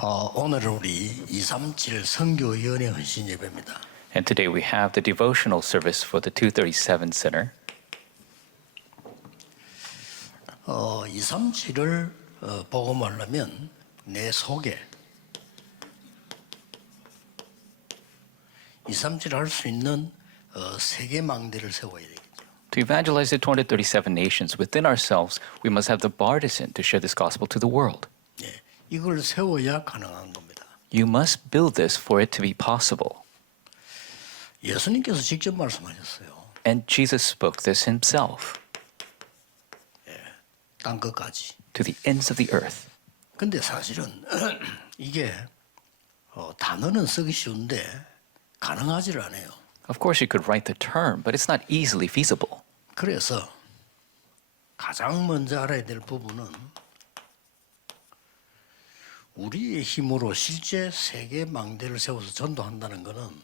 오늘은 우리 237 선교위원회 헌신 예배입니다. And today we have the devotional service for the 237 Center. 237을 복음하려면 내 속에 237을 할 수 있는 세계망대를 세워야 되겠죠. To evangelize the 237 nations within ourselves, we must have the Bartizan to share this gospel to the world. 예, 이걸 세워야 가능한 겁니다. You must build this for it to be possible. 예수님께서 직접 말씀하셨어요. And Jesus spoke this himself 땅 끝까지. to the ends of the earth. 근데 사실은 이게 단어는 쓰기 쉬운데 가능하지를 않아요. Of course, you could write the term, but it's not easily feasible. 그래서 가장 먼저 알아야 될 부분은 우리의 힘으로 실제 세계 망대를 세워서 전도한다는 것은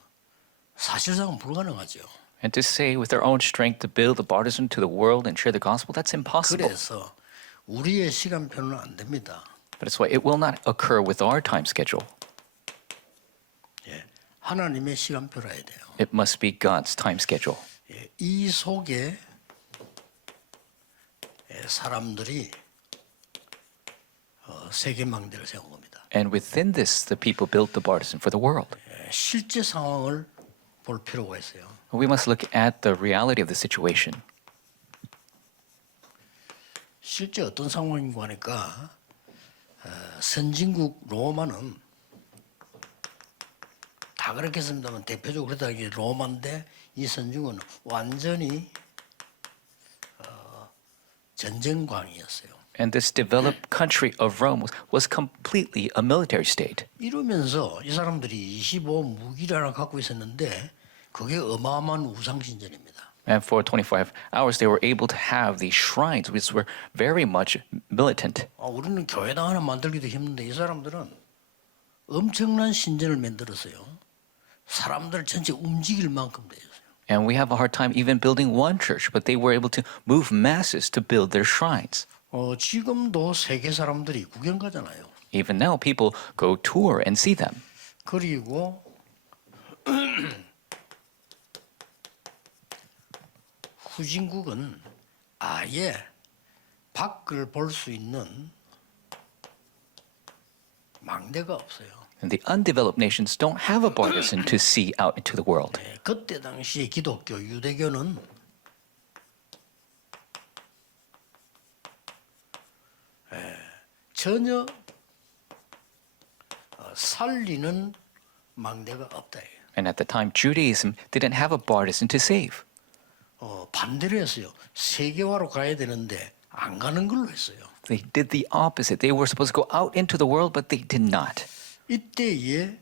사실상은 불가능하죠. And to say with our own strength to build the Bartizan to the world and share the gospel, that's impossible. 그래서 우리의 시간표는 안 됩니다. But it's why it will not occur with our time schedule. 예, 하나님의 시간표라 해야 돼요. It must be God's time schedule. 예, 이 속에 사람들이 세계 망대를 세운 겁니다. And within this, the people built the Bartizan for the world. 예, 실제 상황을 볼 필요가 있어요. We must look at the reality of the situation. 실제 어떤 상황인가 하니까 선진국 로마는 다 그렇게 했습니다만 대표적으로 그러다 이게 로마인데 이 선진국은 완전히 전쟁광이었어요. And this developed country of Rome was completely a military state. 이러면서 이 사람들이 25 무기를 하나 갖고 있었는데 그게 어마어마한 우상신전입니다. And for 25 hours, they were able to have these shrines, which were very much militant. 우리는 교회당 하나 만들기도 힘든데 이 사람들은 엄청난 신전을 만들었어요. 사람들 전체 움직일 만큼 되었어요. And we have a hard time even building one church, but they were able to move masses to build their shrines. 지금도 세계 사람들이 구경 가잖아요. Even now, people go tour and see them. 그리고 후진국은 아예 밖을 볼 수 있는 망대가 없어요. And the undeveloped nations don't have a Bartizan to see out into the world. 그때 당시에 기독교, 유대교는 전혀 살리는 망대가 없다. And at the time, Judaism didn't have a Bartizan to save. 반대로 했어요. 세계화로 가야 되는데 안 가는 걸로 했어요. They did the opposite. They were supposed to go out into the world, but they did not. 이때에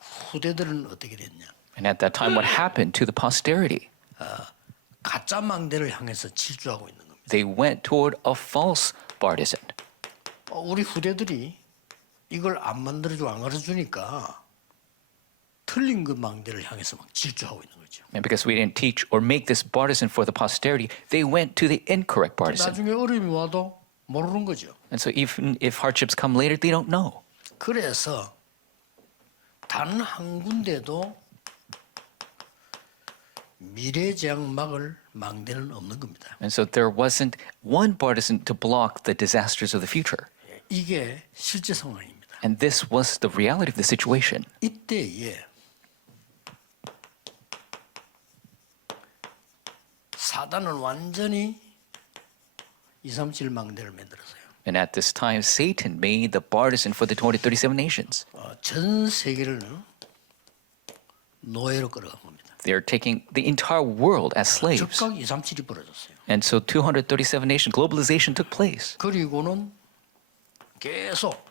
후대들은 어떻게 됐냐? And at that time, what happened to the posterity? 가짜 망대를 향해서 질주하고 있는 겁니다. They went toward a false Bartizan. 우리 후대들이 이걸 안 만들어주고 안 가르쳐주니까 틀린 그 망대를 향해서 막 질주하고 있는 거죠. And because we didn't teach or make this Bartizan for the posterity, they went to the incorrect Bartizan. 나중에 어려움이 와도 모르는 거죠. And so even if hardships come later, they don't know. 그래서 단 한 군데도 미래재앙 막을 망대는 없는 겁니다. And so there wasn't one Bartizan to block the disasters of the future. 이게 실제 상황입니다. And this was the reality of the situation. 이때에 사단은 완전히 237 망대를 만들었어요. And at this time, Satan made the Bartizan for the 237 nations. 전 세계를 노예로 끌어간 겁니다. They're taking the entire world as slaves. 즉각 237이 벌어졌어요. And so 237 nation globalization took place. 그리고는 계속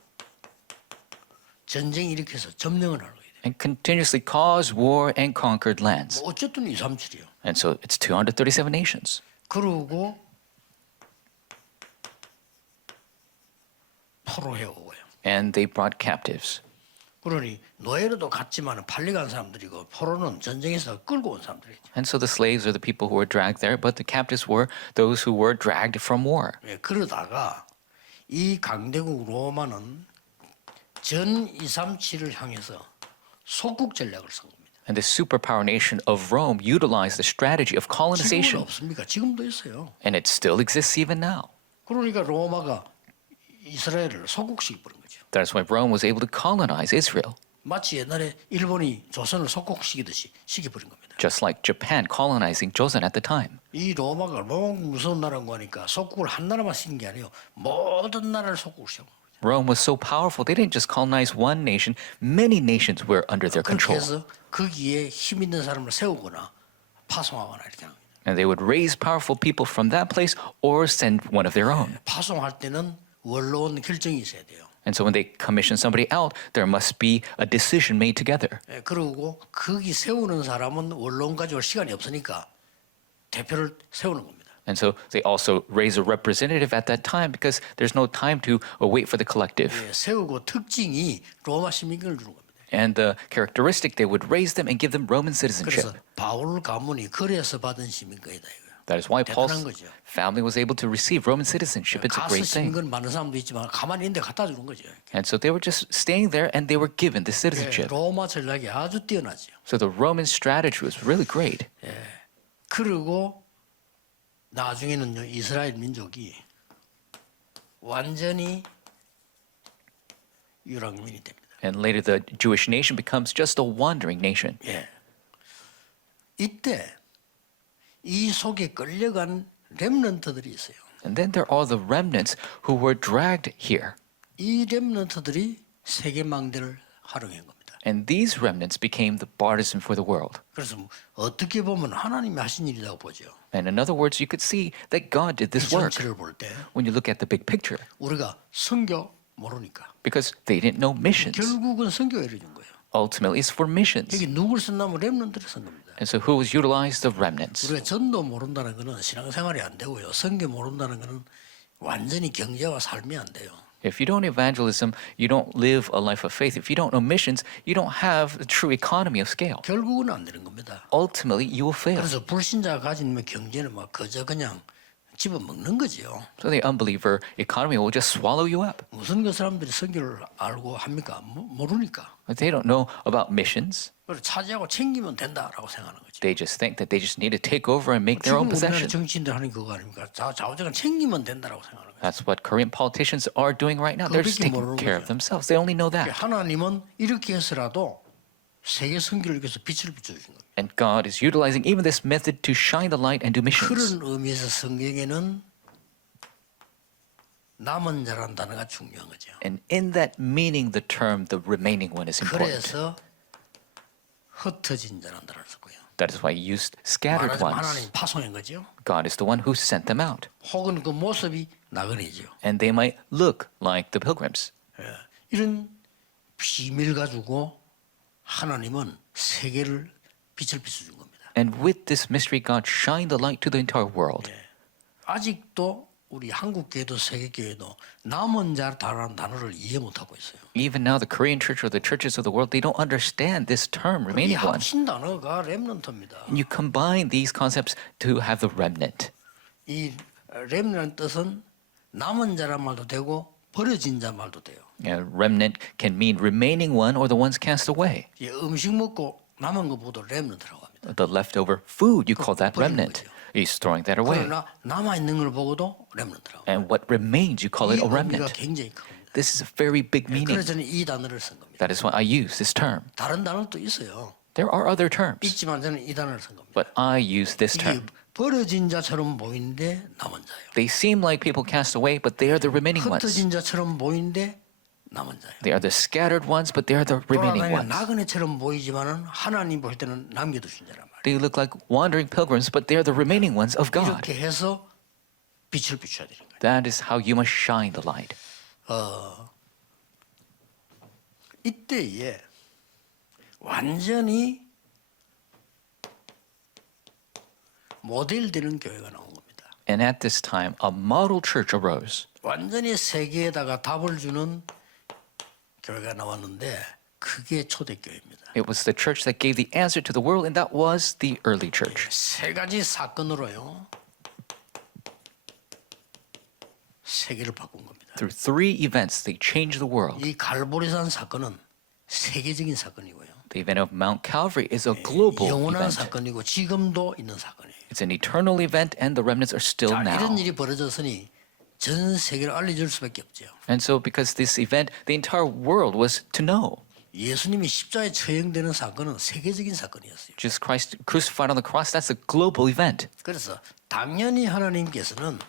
전쟁 일으켜서 점령을 하는 거예요. And continuously caused war and conquered lands. 어쨌든 237이요. And so it's 237 nations. 그러고 포로해 오고요. And they brought captives. 그러니 노예로도 갔지만 팔려간 사람들이고 포로는 전쟁에서 끌고 온 사람들이죠. And so the slaves are the people who were dragged there, but the captives were those who were dragged from war. 그러다가 이 강대국 로마는 전 237을 향해서 속국 전략을 쓴 겁니다. And the superpower nation of Rome utilized the strategy of 지금은 colonization. 없습니까? 지금도 있어요. And it still exists even now. 그러니까 로마가 이스라엘을 속국시켜 버린 거죠. That's why Rome was able to colonize Israel, 마치 옛날에 일본이 조선을 속국시키듯이 시켜버린 겁니다. just like Japan colonizing Joseon at the time. 이 로마가 너무 무서운 나라인 거니까 속국을 한 나라만 시킨 게 아니에요. 모든 나라를 속국시킨 거예요. Rome was so powerful, they didn't just colonize one nation, many nations were under their 그렇게 control. 해서 거기에 힘 있는 사람을 세우거나 파송하거나 이렇게 하는 거예요. And they would raise powerful people from that place or send one of their own. 파송할 때는 원로원 결정이 있어야 돼요. And so when they commission somebody out, there must be a decision made together. 그리고 거기 세우는 사람은 원로원 가져올 시간이 없으니까 대표를 세우는 겁니다. And so they also raise a representative at that time because there's no time to wait for the collective. 세우고 특징이 로마 시민권을 주는 겁니다. And the characteristic, they would raise them and give them Roman citizenship. 그래서 바울 가문이 그래서 받은 시민권이다 이거예요. That is why Paul's 대단한 거죠. family was able to receive Roman citizenship. It's a 가서 great thing. 시민권 받는 사람도 있지만 가만히 있는데 갖다 주는 거죠. And so they were just staying there and they were given the citizenship. 로마 전략이 아주 뛰어나죠. So the Roman strategy was really great. 그리고 나중에는요 이스라엘 민족이 완전히 유랑민이 됩니다. And later the Jewish nation becomes just a wandering nation. 이때 이 속에 끌려간 렘넌트들이 있어요. And then there are the remnants who were dragged here. 이 렘넌트들이 세계망대를 활용한 겁니다. And these remnants became the Bartizan for the world. 그래서 어떻게 보면 하나님이 하신 일이라고 보죠. And in other words, you could see that God did 이 this work 전체를 볼 때 when you look at the big picture. 우리가 선교 모르니까 Because they didn't know missions. 결국은 선교에 이르는 거예요. Ultimately, it's for missions. 여기 누굴 썼나면 렘넌트를 쓴 겁니다. And so who was utilized? The remnants. 우리가 전도 모른다는 거는 신앙생활이 안 되고요. 선교 모른다는 거는 완전히 경제와 삶이 안 돼요. If you don't evangelism, you don't live a life of faith. If you don't know missions, you don't have the true economy of scale. 결국은 안 되는 겁니다. Ultimately, you will fail. 그래서 불신자가 가진 경제는 막 그저 그냥 집어먹는 거죠. So the unbeliever economy will just swallow you up. 무슨 그 사람들이 선교를 알고 합니까? 모르니까. They don't know about missions. 그래서 차지하고 챙기면 된다라고 생각하는 거죠. They just think that they just need to take over and make their own 지금 우리나라 possession. 정치인들 하는 그거 아닙니까? 좌우자간 챙기면 된다라고 생각하는 거죠. That's what Korean politicians are doing right now. They're just 그밖에 taking 모르는 care 거죠. of themselves. They only know that. 하나님은 이렇게 해서라도 세계 선교를 위해서 빛을 비춰주신 겁니다. And God is utilizing even this method to shine the light and do missions. 그런 의미에서 성경에는 남은 자라는 단어가 중요한 거죠. And in that meaning, the term, the remaining one is important. 그래서 흩어진 자라는 단어를 썼고요. That is why he used scattered 말하자면 ones. 하나님 파송한 거죠. God is the one who sent them out. 혹은 그 모습이 나그네죠. And they might look like the pilgrims. 이런 비밀 가지고 하나님은 세계를 빛을 비춰준 겁니다. And with this mystery, God shined the light to the entire world. 아직도 우리 한국 교회도 세계 교회도 남은 자라는 단어를 이해 못하고 있어요. Even now, the Korean church or the churches of the world, they don't understand this term, 이 remaining one. 합친 단어가 렘넌트입니다. And you combine these concepts to have the remnant. 이 렘넌트 뜻은 남은 자란 말도 되고 버려진 자 말도 돼요. And remnant can mean remaining one or the ones cast away. 이 음식 먹고 남은 것보다 렘넌트라고 합니다. The leftover food, you call that 버리는 remnant. 거죠. He's throwing that away. 그러나 남아 있는 걸 보고도 렘넌트라고. And what remains, you call it 이 a 의미가 remnant. 굉장히 큽니다. This is a very big meaning. 그래서 저는 이 단어를 쓴 겁니다. That is why I use this term. 다른 단어도 있어요. There are other terms, 있지만 저는 이 단어를 쓴 겁니다. but I use this 이게 term. 버려진 자처럼 보이는데 남은 자예요. They seem like people cast away, but they are the remaining ones. 흩어진 자처럼 보이는데 남은 자예요. They are the scattered ones, but they are the remaining 돌아다니는 ones. 나그네처럼 보이지만은 하나님 볼 때는 남겨두신 자란 말이에요. They look like wandering pilgrims, but they are the remaining ones of God. 이렇게 해서 빛을 비춰야 되는 거예요. That is how you must shine the light. 이때에 완전히 모델되는 교회가 나온 겁니다. And at this time, a model church arose. 완전히 세계에다가 답을 주는 교회가 나왔는데 그게 초대교회입니다. It was the church that gave the answer to the world, and that was the early church. 세 가지 사건으로요. 세계를 바꾼 겁니다. Through three events, they changed the world. 이 갈보리산 사건은 세계적인 사건이고요. The event of Mount Calvary is a global 영원한 event. 사건이고 지금도 있는 사건이에요. It's an eternal event, and the remnants are still 자, now. 이런 일이 벌어졌으니 전 세계로 알려줄 수밖에 없죠. And so, because this event, the entire world was to know. 예수님이 십자가에 처형되는 사건은 세계적인 사건이었어요. Jesus Christ crucified on the cross, that's a global event. 그래서 당연히 하나님께서는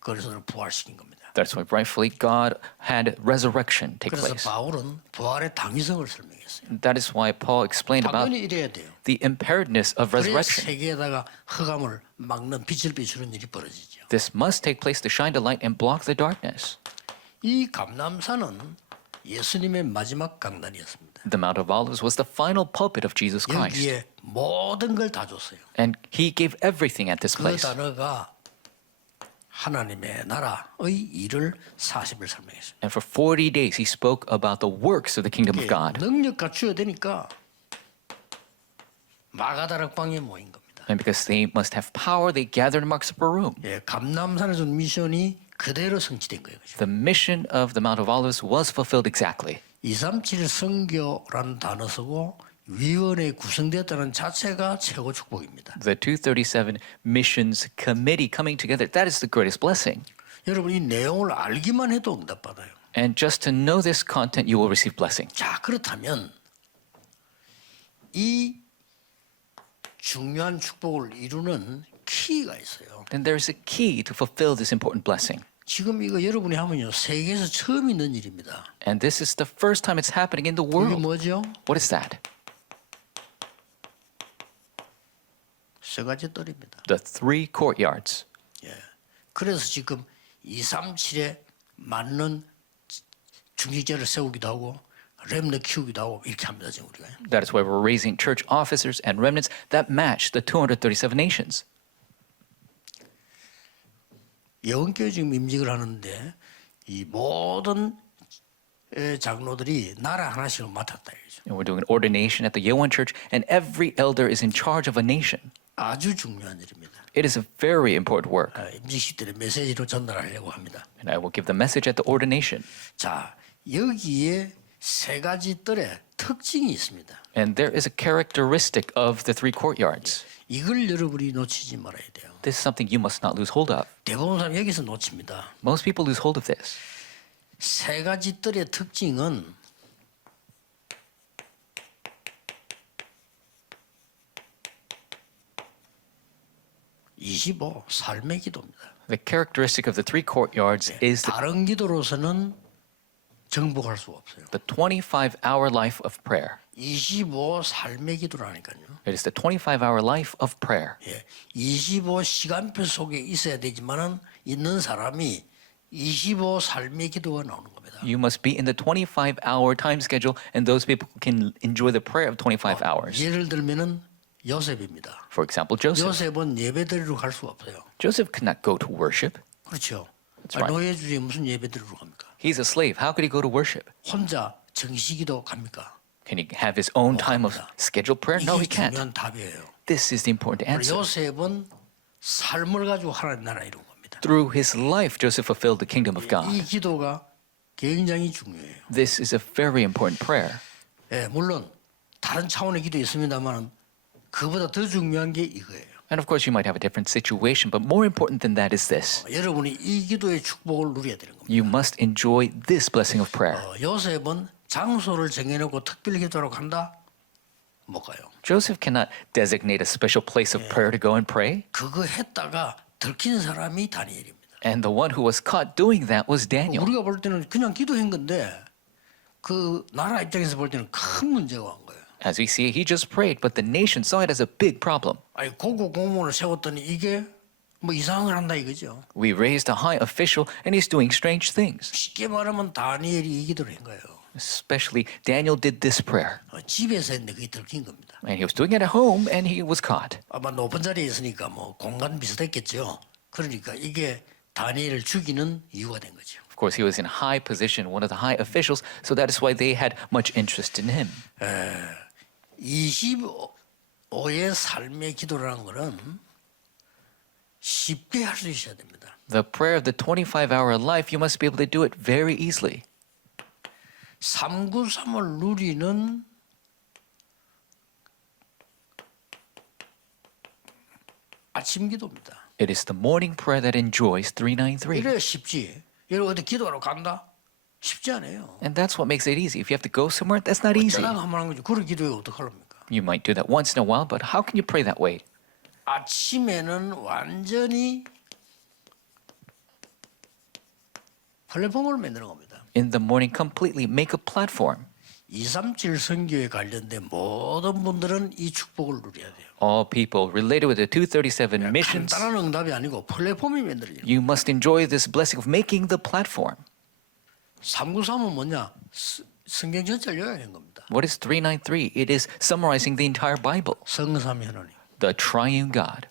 그리스도를 부활시킨 겁니다. That's why rightfully God had resurrection take 그래서 place. 바울은 부활의 당위성을 설명했어요. That is why Paul explained about 당연히 이래야 돼요. the imperativeness of 그래야 resurrection. 세계에다가 흑암을 막는 빛을 비추는 일이 벌어지죠. This must take place to shine the light and block the darkness. 이 감람산은 예수님의 마지막 강단이었습니다. The Mount of Olives was the final pulpit of Jesus Christ. 여기에 모든 걸 다 줬어요. And he gave everything at this 그 place. 단어가 하나님의 나라의 일을 40일 설명했어요. And for 40 days he spoke about the works of the kingdom of God. 능력 갖춰야 되니까 마가다락방에 모인 겁니다. And because they must have power, they gathered in Mark's upper room. 예, 감남산에 준 미션이 그대로 성취된 거예요. 그죠? The mission of the Mount of Olives was fulfilled exactly. 237 선교라는 단어 쓰고 위원회 구성되었다는 자체가 최고 축복입니다. The 237 Missions Committee coming together, that is the greatest blessing. 여러분 이 내용을 알기만 해도 응답받아요. And just to know this content, you will receive blessing. 자, 그렇다면 이 중요한 축복을 이루는 키가 있어요. Then there is a key to fulfill this important blessing. 지금 이거 여러분이 하면요 세계에서 처음 있는 일입니다. And this is the first time it's happening in the 그게 world. 뭐죠? What is that? 세 가지 뜰입니다. The three courtyards. 예. 그래서 지금 237에 맞는 중직자를 세우기도 하고 렘너 키우기도 하고 이렇게 합니다 지금 우리가. That is why we're raising church officers and remnants that match the 237 nations. 예언교회 지금 임직을 하는데 이 모든 장로들이 나라 하나씩을 맡았다 이거죠. And we're doing ordination at the Yeowon Church, and every elder is in charge of a nation. 아주 중요한 일입니다. It is a very important work, 임직식 때의 메시지로 전달하려고 합니다. and I will give the message at the ordination. 자, 여기에 세 가지 뜰의 특징이 있습니다. And there is a characteristic of the three courtyards. 이걸 여러분이 놓치지 말아야 돼요. This is something you must not lose hold of. 대부분 사람 여기서 놓칩니다. Most people lose hold of this. 세 가지 뜰의 특징은 25 삶의 기도입니다. The characteristic of the three courtyards is 다른 기도로서는 정복할 수가 없어요. the 25-hour life of prayer. 25 삶의 기도라니까요. It is the 25-hour life of prayer. 예, 25 시간표 속에 있어야 되지만은 있는 사람이 25 삶의 기도가 나오는 겁니다. You must be in the 25-hour time schedule, and those people can enjoy the prayer of 25 hours. 예를 들면은 요셉입니다. For example, Joseph. 요셉은 예배드리러 갈 수가 없어요. Joseph could not go to worship. 그렇죠. That's right. 노예 주제에 무슨 예배드리러 갑니까? He's a slave. How could he go to worship? 혼자 정시기도 갑니까? Can he have his own time of scheduled prayer? No, he 이게 can't. 중요한 답이에요. This is the important answer. 요셉은 삶을 가지고 하나님 나라 이룬 겁니다. Through his life, Joseph fulfilled the kingdom of God. 이 기도가 굉장히 중요해요. This is a very important prayer. 예, 물론 다른 차원의 기도 있습니다만 그보다 더 중요한 게 이거예요. And of course, you might have a different situation, but more important than that is this. 여러분이 이 기도의 축복을 누려야 되는 겁니다. You must enjoy this blessing of prayer. 요셉은 장소를 정해놓고 특별 기도라고 한다? 못 가요. Joseph cannot designate a special place of prayer to go and pray. 그거 했다가 들킨 사람이 다니엘입니다. And the one who was caught doing that was Daniel. 우리가 볼 때는 그냥 기도한 건데 그 나라 입장에서 볼 때는 큰 문제가 온 거예요. As we see, he just prayed, but the nation saw it as a big problem. 아니 고급 공무원을 세웠더니 이게 뭐 이상한 걸 한다 이거죠. We raised a high official, and he's doing strange things. 쉽게 말하면 다니엘이 이 기도를 한 거예요. Especially Daniel did this prayer. 집에서 했는데 그게 들킨 겁니다. And he was doing it at home, and he was caught. 아마 높은 자리에 있으니까 뭐 공간 비슷했겠죠. 그러니까 이게 다니엘을 죽이는 이유가 된 거죠. Of course, he was in a high position, one of the high officials, so that is why they had much interest in him. 25의 삶의 기도라는 거는 쉽게 할 수 있어야 됩니다. The prayer of the 25-hour life, you must be able to do it very easily. 393을 누리는 아침 기도입니다. It is the morning prayer that enjoys 393. 이래야 쉽지. 여러분 어디 기도하러 간다? 쉽지 않아요. And that's what makes it easy. If you have to go somewhere, that's not easy. 어쩌다가 한번 하는 거지. 그런 기도에 어떡하랍니까? You might do that once in a while, but how can you pray that way? 아침에는 완전히 플랫폼을 만드는 겁니다. In the morning, completely make a platform. 237 선교에 관련된 모든 분들은 이 축복을 누려야 돼요. All people related with the 237 missions, 간단한 응답이 아니고 플랫폼이 만들어져요. you must enjoy this blessing of making the platform. 393은 뭐냐? 성경 전체를 요약한 겁니다. What is 393? It is summarizing the entire Bible. 성삼위 하나님, The triune God,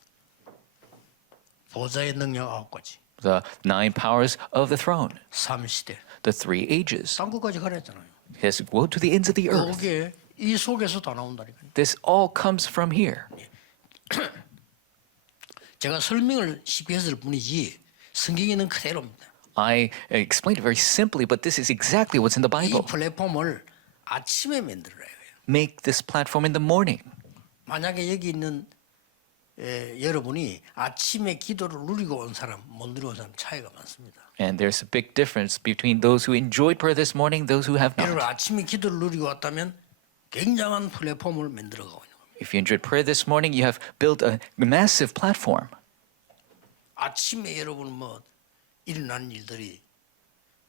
보좌의 능력 9가지, the 9 powers of the throne, 3시대, the 3 ages. 땅끝까지 가렸잖아요. His go to the ends of the earth. 그게 이 속에서 다 나온다니까요. This all comes from here. 제가 설명을 쉽게 했을 뿐이지 성경에는 그대로입니다. I explained it very simply, but this is exactly what's in the 이 Bible. 플랫폼을 아침에 만들어야 해요. Make this platform in the morning. 만약에 여기 있는 여러분이 아침에 기도를 누리고 온 사람, 못 누리고 온 사람 차이가 많습니다. And there's a big difference between those who enjoyed prayer this morning, those who have 여러분 not. 아침에 기도를 누리고 왔다면 굉장한 플랫폼을 만들어가고 있는 겁니다. If you enjoyed prayer this morning, you have built a massive platform. 아침에 여러분 일어난 일들이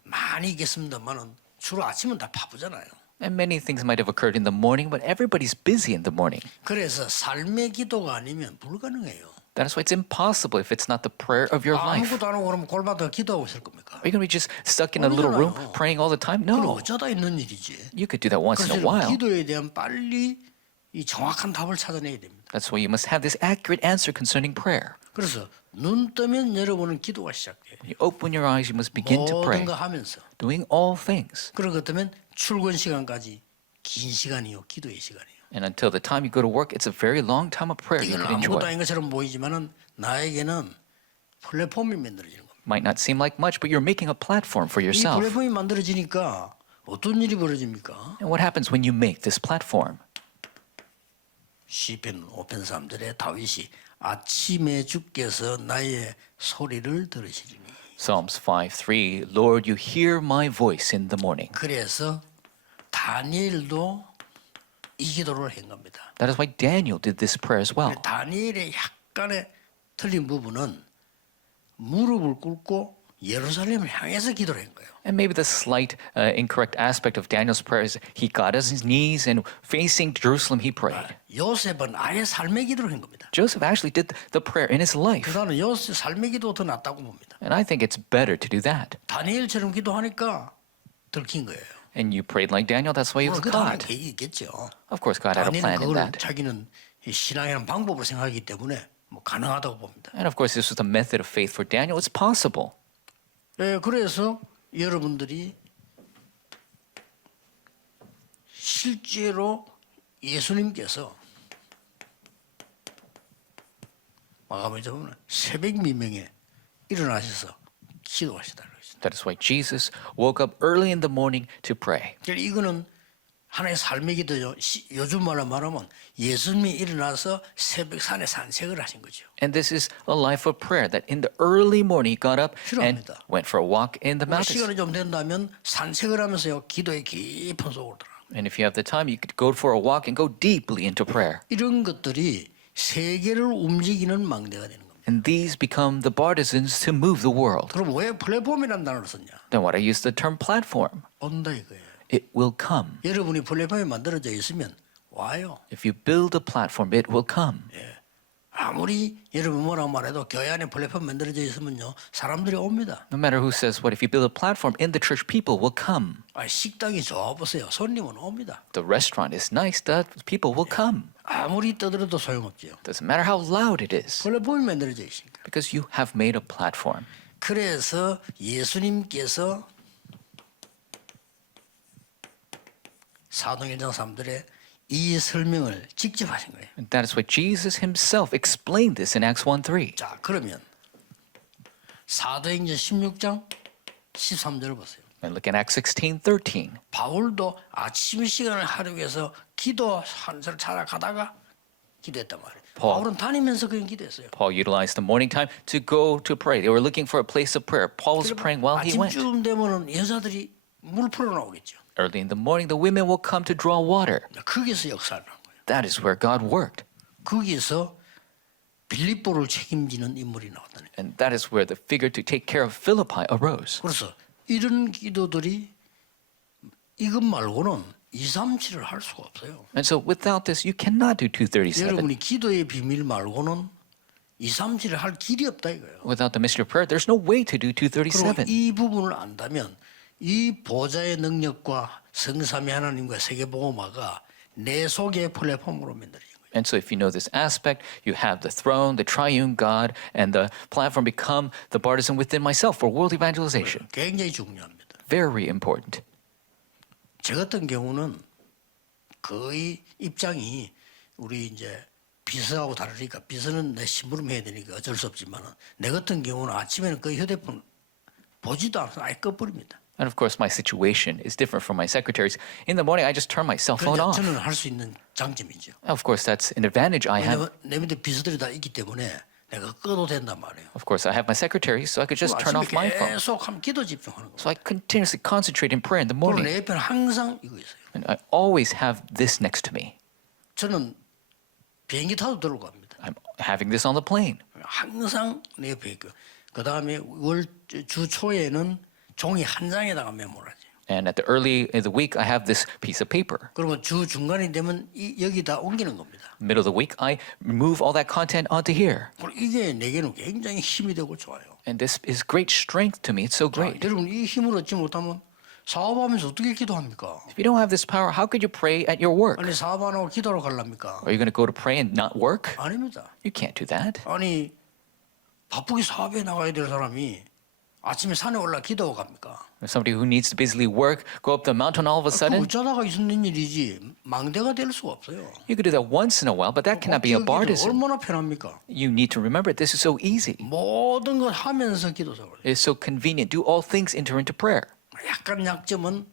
많이 있겠습니다만은 주로 아침은 다 바쁘잖아요. And many things might have occurred in the morning, but everybody's busy in the morning. 그래서 삶의 기도가 아니면 불가능해요. That's why it's impossible if it's not the prayer of your life. 아무것도 안 하고 그러면 골반다가 기도하고 있을 겁니까? Are you going to be just stuck in a little room praying all the time? 그건 No. 어쩌다 있는 일이지. You could do that once in 그래서 a while. 기도에 대한 빨리 이 정확한 답을 찾아내야 됩니다. That's why you must have this accurate answer concerning prayer. 그래서 눈 뜨면 여러분은 기도가 시작돼요. When you open your eyes, you must begin to pray, 모든 거 하면서. doing all things. 그렇다면 출근 시간까지 긴 시간이요. 기도의 시간이에요. And until the time you go to work, it's a very long time of prayer you 이건 could 아무것도 enjoy. 아닌 것처럼 보이지만은 나에게는 플랫폼이 만들어지는 겁니다. Might not seem like much, but you're making a platform for 이 yourself. 플랫폼이 만들어지니까 어떤 일이 벌어집니까? And what happens when you make this platform? 시편 5편 3절에 다윗이 아침에 주께서 나의 소리를 들으시리니. Psalms 5:3, Lord, you hear my voice in the morning. 그래서 다니엘도 이 기도를 한 겁니다. That is why Daniel did this prayer as well. 다니엘의 약간의 틀린 부분은 무릎을 꿇고 예루살렘을 향해서 기도를 한 거예요. And maybe the slight incorrect aspect of Daniel's prayer is he got on his knees and facing Jerusalem he prayed. 요셉은 아예 삶의 기도를 한 겁니다. Joseph actually did the prayer in his life. 그다음에 요셉 삶의 기도 더 낫다고 봅니다. And I think it's better to do that. 다니엘처럼 기도하니까 들킨 거예요. And you prayed like Daniel, that's why he was 그 다음에 caught. 계획이 있겠죠. Of course, God had a 다니엘은 plan in 그걸 that. 자기는 이 신앙이라는 방법을 생각하기 때문에 가능하다고 봅니다. And of course, this was the method of faith for Daniel. It's possible. 그래서 여러분들이 실제로 예수님께서 마가복음에 보면 새벽 미명에 일어나셔서 기도하시다고 했습니다. That is why Jesus woke up early in the morning to pray. 이거는 하나의 삶의 기도죠. 요즘 말로 말하면 예수님이 일어나서 새벽 산에 산책을 하신 거죠. And this is a life of prayer that in the early morning he got up and 필요합니다. went for a walk in the mountains. 시간이 좀 된다면 산책을 하면서요 기도의 깊은 속으로 들어가. And if you have the time, you could go for a walk and go deeply into prayer. 이런 것들이 세계를 움직이는 망대가 되는 겁니다. And these become the Bartizans to move the world. 그럼 왜 플랫폼이라는 단어를 썼냐? Then why do I use the term platform? 온다 이거예요. It will come. 여러분이 플랫폼이 만들어져 있으면 와요. If you build a platform, it will come. 아무리 여러분 뭐라고 말해도 교회 안에 플랫폼 만들어져 있으면요 사람들이 옵니다. No matter who says what, if you build a platform in the church, people will come. 식당이 좋아 보세요. 손님은 옵니다. The restaurant is nice, the people will come. 아무리 떠들어도 소용없지요. Doesn't matter how loud it is, 플랫폼이 만들어져 있으니까. because you have made a platform. 그래서 예수님께서 사도행전 3절에 이 설명을 직접 하신 거예요. And that is why Jesus himself explained this in Acts 1:3. 자, 그러면 사도행전 16장 13절을 보세요. And look at Acts 16:13. 바울도 아침 시간을 하기 위해서 기도하는 사람 찾아가다가 기도했단 말이에요. 바울은 다니면서 그냥 기도했어요. Paul utilized the morning time to go to pray. They were looking for a place of prayer. Paul was praying while he went. 아침쯤 되면은 여자들이 물 풀어 나오겠죠. Early in the morning, the women will come to draw water. 거기서 역사를 한 거예요. That is where God worked. 거기서 빌립보를 책임지는 인물이 나왔다는 거예요. And that is where the figure to take care of Philippi arose. 그래서 이런 기도들이 이것 말고는 237을 할 수가 없어요. And so without this, you cannot do 237. 여러분이 기도의 비밀 말고는 237을 할 길이 없다 이거예요. Without the mystery of prayer, there's no way to do 그리고 237. 이 부분을 안다면 이 보좌의 능력과 성삼위 하나님과 세계복음화가 내 속의 플랫폼으로 만들어진 거예요. And so if you know this aspect, you have the throne, the triune God, and the platform become the Bartizan within myself for world evangelization. 굉장히 중요합니다. Very important. 저 같은 경우는 거의 입장이 우리 이제 비서하고 다르니까 비서는 내 심부름 해야 되니까 어쩔 수 없지만 내 같은 경우는 아침에는 거의 휴대폰 보지도 않아서 아예 꺼버립니다. And of course, my situation is different from my secretaries. In the morning, I just turn my cell phone off. 저는 할 수 있는 장점이죠. Of course, that's an advantage I have. 왜냐면 내 밑에 비서들이 다 있기 때문에 내가 꺼도 된단 말이에요. Of course, I have my secretaries, so I could just turn off my phone. 계속 하면 기도 집중하는 거예요. So I continuously concentrate in prayer in the 그리고 morning. 내 옆에는 항상 이거 있어요. And I always have this next to me. 저는 비행기 타도 들고 갑니다. I'm having this on the plane. 항상 내 옆에 있고 그 다음에 주 초에는 종이 한 장에다가 메모하지. And at the early in the week, I have this piece of paper. 그러면 주 중간이 되면 여기다 옮기는 겁니다. Middle of the week, I move all that content onto here. 그리고 이게 내게는 굉장히 힘이 되고 좋아요. And this is great strength to me. It's so great. 여러분 이 힘을 얻지 못하면 사업하면서 어떻게 기도합니까? If you don't have this power, how could you pray at your work? 아니 사업 안 하고 기도하러 가랍니까? Are you going to go to pray and not work? 아닙니다. You can't do that. 아니 바쁘게 사업에 나가야 될 사람이 아침에 산에 올라 기도하고 갑니까? If somebody who needs to busily work, go up the mountain all of a sudden, 어쩌다가 있는 일이지 망대가 될 수가 없어요. you could do that once in a while, but that cannot be a Bartizan. 얼마나 편합니까? You need to remember this is so easy. 모든 걸 하면서 기도하고 그래요. It is so convenient. Do all things enter into prayer. 약간 약점은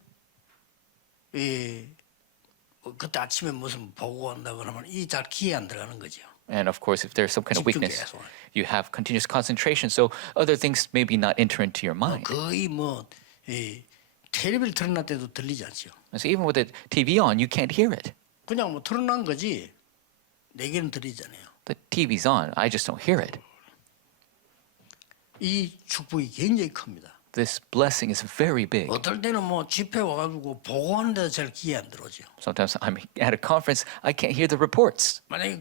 그때 아침에 무슨 보고한다 그러면 이 잘 귀에 안 들어가는 거죠. And of course, if there's some kind of weakness, 집중해서. you have continuous concentration, so other things maybe not enter into your mind. 거의 텔레비를 틀어놨 때도 들리지 않죠. And so even with the TV on, you can't hear it. 그냥 뭐 틀어놓은 거지 내게는 들리잖아요. The TV's on, I just don't hear it. 이 축복이 굉장히 큽니다. This blessing is very big. 어떨 때는 뭐 집회 와가지고 보고하는데도 잘 귀에 안 들어오죠. Sometimes I'm at a conference, I can't hear the reports 만약에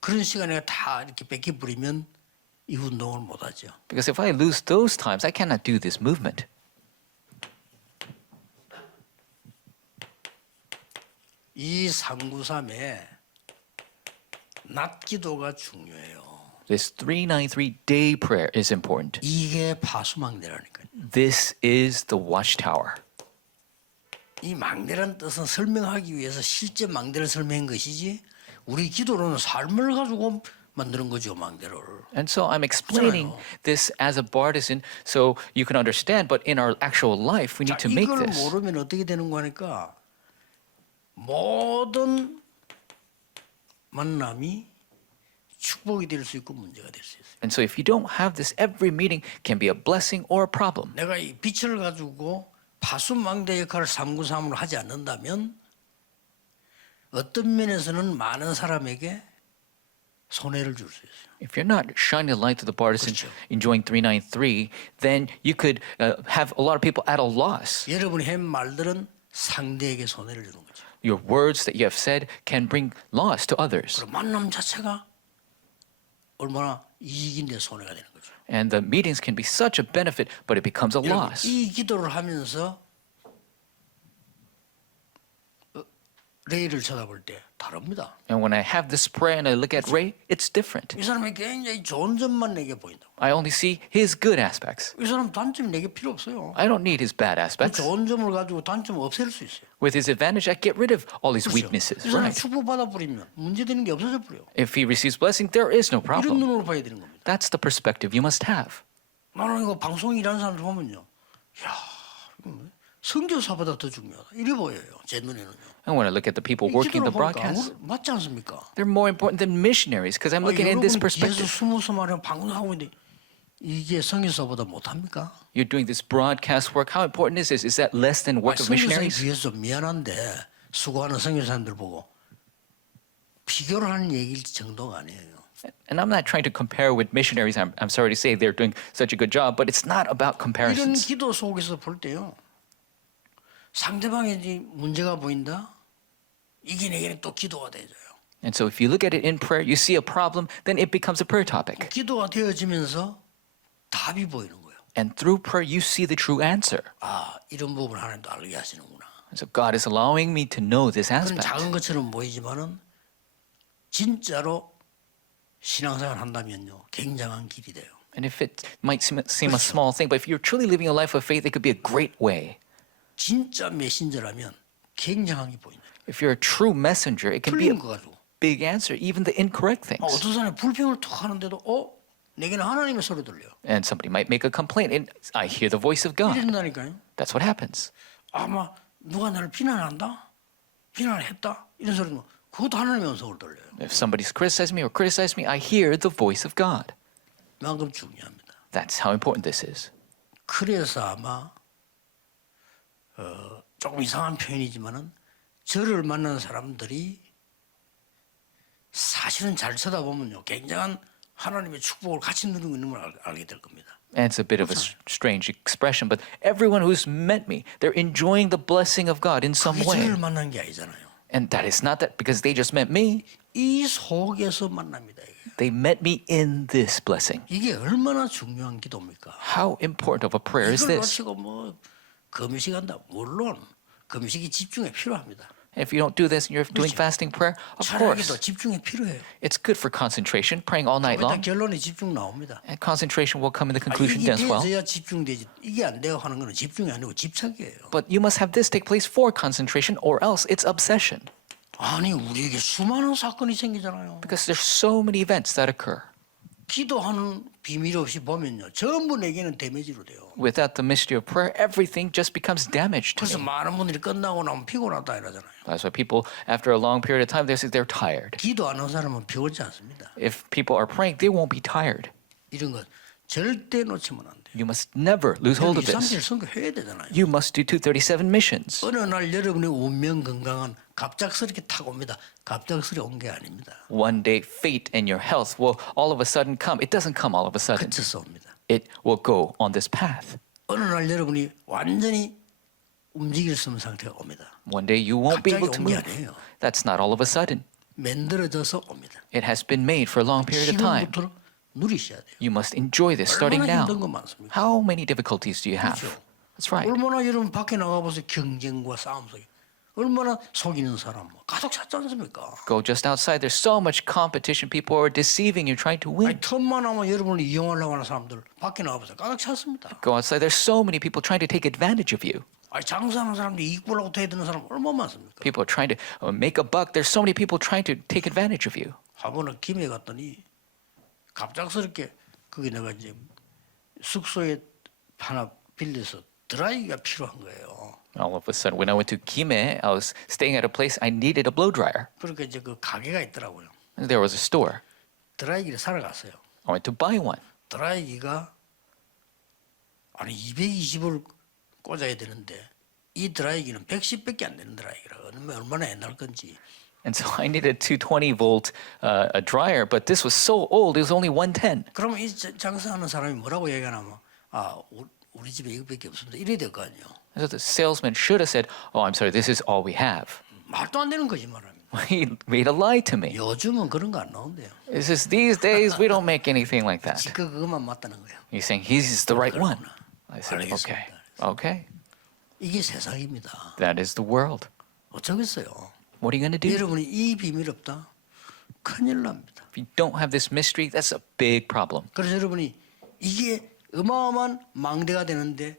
그런 시간에 다 이렇게 뺏기 뿌리면 이 운동을 못 하죠. because if I lose those times, I cannot do this movement. 이 393에 낮 기도가 중요해요. This 393 day prayer is important. 이게 파수망대라니까요. This is the watchtower. 이 망대란 뜻은 설명하기 위해서 실제 망대를 설명한 것이지 우리 기도로는 삶을 가지고 만드는 거죠, 망대를. And so I'm explaining this as a Bartizan so you can understand, but in our actual life, we need to make 이걸 this. 모르면 어떻게 되는 거니까 모든 만남이 축복이 될 수 있고 문제가 될 수 있어요. And so if you don't have this, every meeting can be a blessing or a problem. 내가 이 빛을 가지고 파수망대 역할을 393으로 하지 않는다면 어떤 면에서는 많은 사람에게 손해를 줄 수 있어요. If you're not shining the light to the Bartizan, 그렇죠. enjoying 393, then you could have a lot of people at a loss. 여러분이 한 말들은 상대에게 손해를 주는 거죠. Your words that you have said can bring loss to others. 그럼 만남 자체가 얼마나 이익인데 손해가 되는 거죠. And the meetings can be such a benefit, but it becomes a 여러분, loss. 이 기도를 하면서 레이를 쳐다볼 때 다릅니다. And when I have this prayer and I look at Ray, it's different. 이 사람이 굉장히 좋은 점만 내게 보인다고. I only see his good aspects. 이 사람 단점이 내게 필요 없어요. I don't need his bad 그 aspects. 좋은 점을 가지고 단점을 없앨 수 있어요. With his advantage, I get rid of all his 그렇죠? weaknesses. 이 사람이 Right. 축복받아 버리면 문제되는 게 없어져 버려요. If he receives blessing, there is no 이런 problem. 눈으로 봐야 되는 겁니다. That's the perspective you must have. 나는 이거 방송 일하는 사람들 보면요. 야, 선교사보다 더 중요하다. 이래 보여요. 제 눈에는요. And when I look at the people working 기도를 the 보니까 broadcast, 맞지 않습니까? they're more important than missionaries because I'm looking in this 여러분 뒤에서 perspective. 숨어서 말하면 방송하고 있는데 이게 선교사보다 못합니까? You're doing this broadcast work. How important is this? Is that less than work of 선교사에 missionaries? 비해서 미안한데 수고하는 선교사님들 보고 비교를 하는 얘기일 정도가 아니에요. And I'm not trying to compare with missionaries. I'm sorry to say they're doing such a good job, but it's not about 이런 comparisons. 기도 속에서 볼 때요. 상대방에 문제가 보인다? 이게 내게는 또 기도가 되져요. And so if you look at it in prayer, you see a problem, then it becomes a prayer topic. 기도가 되어지면서 답이 보이는 거예요. And through prayer, you see the true answer. 아, 이런 부분을 하나님도 알게 하시는구나. And so God is allowing me to know this 그런 aspect. 작은 것처럼 보이지만은 진짜로 신앙생활 한다면요, 굉장한 길이 돼요. And if it might seem a small thing, but if you're truly living a life of faith, it could be a great way. 진짜 메신저라면 굉장하게 보인다. If you're a true messenger, it can be 틀린 a 거 가지고. big answer, even the incorrect things. 어떤 사람이 불평을 툭 하는데도 내게는 하나님의 소리 들려. And somebody might make a complaint, and I hear the voice of God. 이런다니까요. That's what happens. 아마 누가 나를 비난한다? 비난을 했다? 이런 소리는 그것도 하나님의 음성으로 들려요. If somebody's criticizing me or criticizing me, I hear the voice of God. 그만큼 중요합니다. That's how important this is. 그래서 아마 조금 이상한 표현이지만은 저를 만난 사람들이 사실은 잘 쳐다보면요, 굉장한 하나님의 축복을 같이 누리고 있는 걸 알게 될 겁니다. And it's a bit of a strange expression, but everyone who's met me, they're enjoying the blessing of God in some 그게 way. 저를 만난 게 아니잖아요. And that is not that because they just met me, 이 속에서 만납니다. 이게. they met me in this blessing. 이게 얼마나 중요한 기도입니까? How important of a prayer is 이걸 this? 놓치고 금식한다. 물론 금식이 집중에 필요합니다. If you don't do this and you're doing fasting prayer, of 차라리도 course, 집중에 필요해요. it's good for concentration, praying all night 일단 long. 결론이 집중 나옵니다. And concentration will come in the 아, conclusion 이게 as well. 돼야 집중되지. 이게 안 되고 하는 거는 집중이 아니고 집착이에요. But you must have this take place for concentration, or else it's obsession. 아니 우리에게 수많은 사건이 생기잖아요. Because there's so many events that occur. 기도하는 비밀 없이 보면요, 전부 내게는 데미지로 돼요. Without the mystery of prayer, everything just becomes damaged to 그래서 me. 많은 분들이 끝나고 나면 피곤하다 이러잖아요. That's why people, after a long period of time, they say they're tired. 기도 안 하는 사람은 피곤하지 않습니다. If people are praying, they won't be tired. 이런 것 절대 놓치면 안 돼요. You must never lose hold of 237 this. 선교해야 되잖아요. You must do 237 missions. 어느 날 여러분의 운명 건강은 갑작스럽게 타고 옵니다. 갑작스레 온 게 아닙니다. One day, fate and your health will all of a sudden come. It doesn't come all of a sudden. 그쳐서 옵니다. It will go on this path. 어느 날 여러분이 완전히 움직일 수 없는 상태가 옵니다. One day, you won't be able to 갑자기 온 게 move. 아니에요. That's not all of a sudden. 만들어져서 옵니다. It has been made for a long period of time. 지금부터 누리셔야 돼요. You must enjoy this starting 얼마나 now. 힘든 거 많습니까? How many difficulties do you have? 그렇죠. That's right. 얼마나 여러분 밖에 나가보세요. 경쟁과 싸움 속에 얼마나 속이는 사람 가득 찼지 않습니까? Go just outside. There's so much competition. People are deceiving you, trying to 아니, win. 틈만 하면 여러분을 이용하려고 하는 사람들 밖에 나가보세요. 가득 찼습니다. Go outside. There's so many people trying to take advantage of you. 아니, 장사하는 사람들이 이익 보려고 대드는 사람 얼마나 많습니까? People are trying to make a buck. There's so many people trying to take advantage of you. 한 번은 김해 갔더니 갑작스럽게 거기 내가 이제 숙소에 하나 빌려서 드라이기가 필요한 거예요. All of a sudden, when I went to Gimhae, I was staying at a place. I needed a blow dryer. 그러니까 이제 그 가게가 있더라고요. And there was a store. 드라이기를 사러 갔어요. I went to buy one. 드라이기가 아니 220을 꽂아야 되는데 이 드라이기는 110밖에 안 되는 드라이기라. 얼마나 옛날 건지. And so I needed a 220 volt a dryer, but this was so old. It was only 110. 그러면 이 장사하는 사람이 뭐라고 얘기하냐면 우리 집에 이거밖에 없습니다. 이래야 될 거 아니에요. So the salesman should have said, "Oh, I'm sorry. This is all we have." 말도 안 되는 거짓말합니다. He made a lie to me. 요즘은 그런 거 안 나온대요. It's just these days we don't make anything like that. 그것만 맞다는 거예요. He's saying he's the right one. I said, 알겠습니다. okay, okay. 이게 세상입니다. That is the world. 어쩌겠어요. What are you going to do? 여러분이 이 비밀 없다? 큰일 납니다. If you don't have this mystery, that's a big problem. 그래서 여러분이 이게 어마어마한 망대가 되는데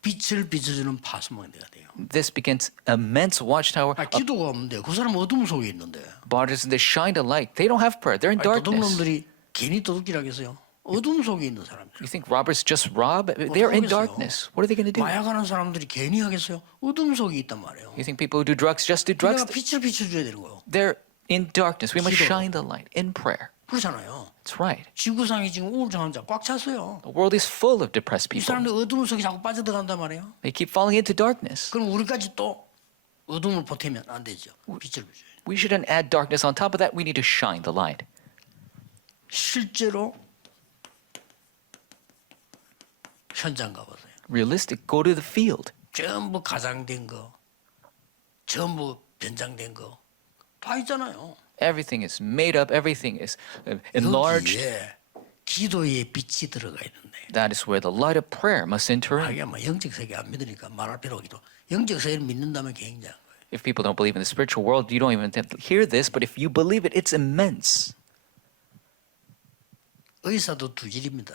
빛을 비춰주는 파수망대가 돼요. This begins immense watchtower. 기도가 없는데 그 사람 어둠 속에 있는데 Bartizan, they shine a light. They don't have prayer. They're in darkness. 도둑놈들이 괜히 도둑질하겠어요. 어둠 속에 있는 사람들. You think robbers just rob? They're in 어떡하겠어요? darkness. What are they going to do? 마약하는 사람들이 괜히 하겠어요? 어둠 속에 있단 말이에요. You think people who do drugs just do drugs? 내가 빛을 비춰줘야 되는 거예요. They're in darkness. We must 기도로. shine the light in prayer. 그렇잖아요. That's right. 지구상이 지금 우울증 환자 꽉 찼어요. The world is full of depressed 이 people. 사람들 어둠 속에 자꾸 빠져들어간단 말이에요. They keep falling into darkness. 그럼 우리까지 또 어둠을 보태면 안 되죠. 빛을 비춰요. We shouldn't add darkness on top of that. We need to shine the light. 실제로 현장 가보세요. Realistic, go to the field. 전부 가장된 거, 전부 변장된 거 다 있잖아요. Everything is made up. Everything is enlarged. 여기에 기도의 빛이 들어가 있는데 That is where the light of prayer must enter in. 하기야 뭐 영적 세계 안 믿으니까 말할 필요 없기도. 영적 세계를 믿는다면 굉장한 거예요. If people don't believe in the spiritual world, you don't even hear this. But if you believe it, it's immense. 의사도 두 질입니다.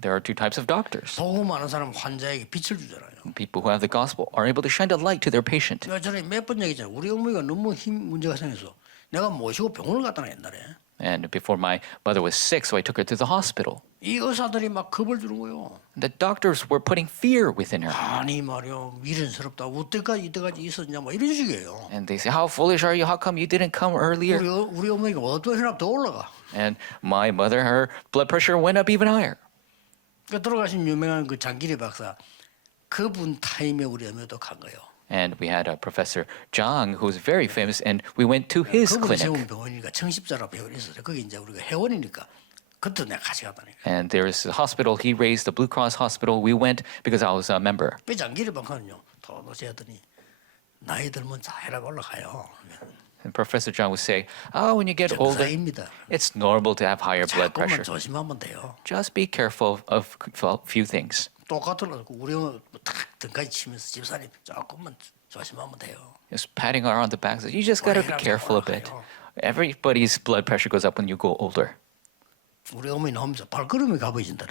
There are two types of doctors. 복음 아는 사람 환자에게 빛을 주잖아요. People who have the gospel are able to shine the light to their patient. 내가 전에 몇 번 얘기했잖아요. 우리 어머니가 너무 힘 문제가 생겨서 내가 모시고 병원을 갔다 나 옛날에. And before my mother was sick, so I took her to the hospital. 이 의사들이 막 겁을 주는 거예요. The doctors were putting fear within her. 아니 말이야 미련스럽다. 어때까지 이때까지 있었냐 뭐 이런 식이에요. And they say, how foolish are you? How come you didn't come earlier? 우리 어머니가 어떤 혈압 더 올라가. And my mother, her blood pressure went up even higher. 그 돌아가신 유명한 그 장기리 박사 그분 타임에 우리 어머니도 간 거예요. And we had a Professor Zhang who was very famous, and we went to his 그분이 세운 clinic. 병원이니까 청십자라 병원이 있었어요. 거기 이제 우리가 회원이니까 그때 내가 같이 갔다니까. And there is a hospital he raised, the Blue Cross Hospital. We went because I was a member. 그 장기리 박사는요. 도도시 하더니 나이 들면 자해라가 올라가요. And Professor Zhang would say, oh, when you get older, 정상입니다. it's normal to have higher blood 조금만 pressure. 조심하면 돼요. Just be careful of a few things. 똑같더라도 우리 어머니 탁 등까지 치면서 집사님 조금만 조심하면 돼요. Just patting her on the back. You just got to be careful a bit. Everybody's blood pressure goes up when you go older. 우리 어머니 나오면서 발걸음이 가보이신다.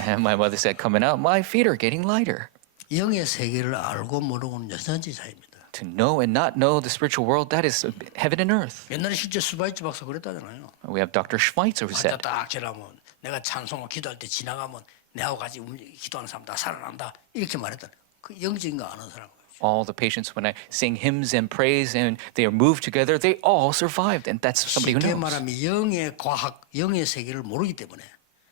And my mother said, coming out, my feet are getting lighter. 영의 세계를 알고 모르고는 여전히 차이입니다. To know and not know the spiritual world, that is heaven and earth. 옛날에 실제 스바이츠 박사 그랬다잖아요. We have Dr. Schweitzer who 환자 said, 딱 지나면 내가 찬송을 기도할 때 지나가면 내하고 같이 기도하는 사람 다 살아난다 이렇게 말했다. 그 영적인 거 아는 사람. all the patients, when I sing hymns and praise and they are moved together, they all survived. And that's somebody who 쉽게 knows. 말하면 영의 과학, 영의 세계를 모르기 때문에